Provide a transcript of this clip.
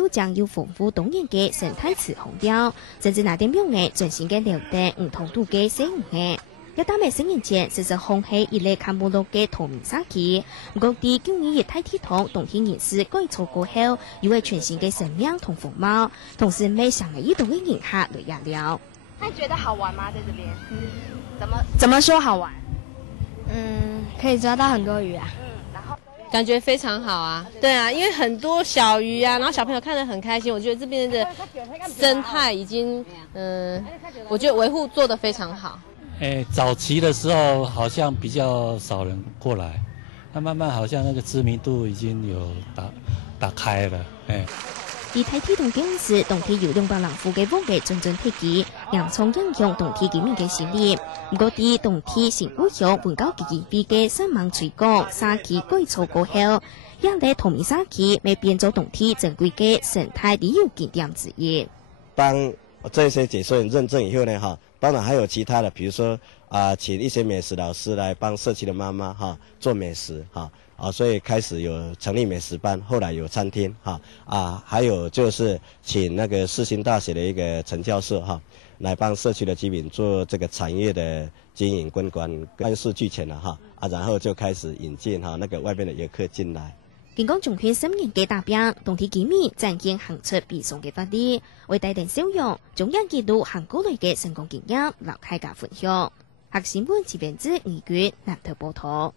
又将有丰富多元嘅生态池红标，甚至那啲庙嘅全新嘅留地唔同度嘅生物嘅。一打美10年前，事實紅係一類看不到嘅透明沙期，不過啲舊年熱太天堂冬天人士改造過後，有為全新嘅生命同風貌，同時未想嘅移動嘅人客嚟壓了。那你覺得好玩嗎？在這邊？怎麼說好玩？可以抓到很多魚啊。然後感覺非常好啊。對啊，因為很多小魚啊，然後小朋友看得很開心。我覺得這邊的生態已經，我覺得維護做得非常好。早期的時候好像比較少人過來，那慢慢好像那個知名度已經有打開了。而睇天同景時，冬天有200人附嘅風嘅進進體機，洋葱影響冬天居民嘅心理。不過啲冬天成會響本高級別嘅新網推廣沙期改造過後，一列透明沙期未變做冬天珍貴嘅生態旅遊景點之一。當這些解說員認證以後呢，哈，當然還有其他的，比如說請一些美食老師來幫社區的媽媽哈做美食哈。所以開始有成立美食班，後來有餐廳還有就是請那個世新大學的一個陳教授來幫社區的居民做這個產業的經營觀光，萬事俱全了然後就開始引進那個外邊的遊客進來。經過中圈3年嘅達標，冬天居民展現行出必送嘅法律，為帶動收容，中央記錄韓國類嘅成功經驗，留大家分享。客新聞這邊之2月南投報道。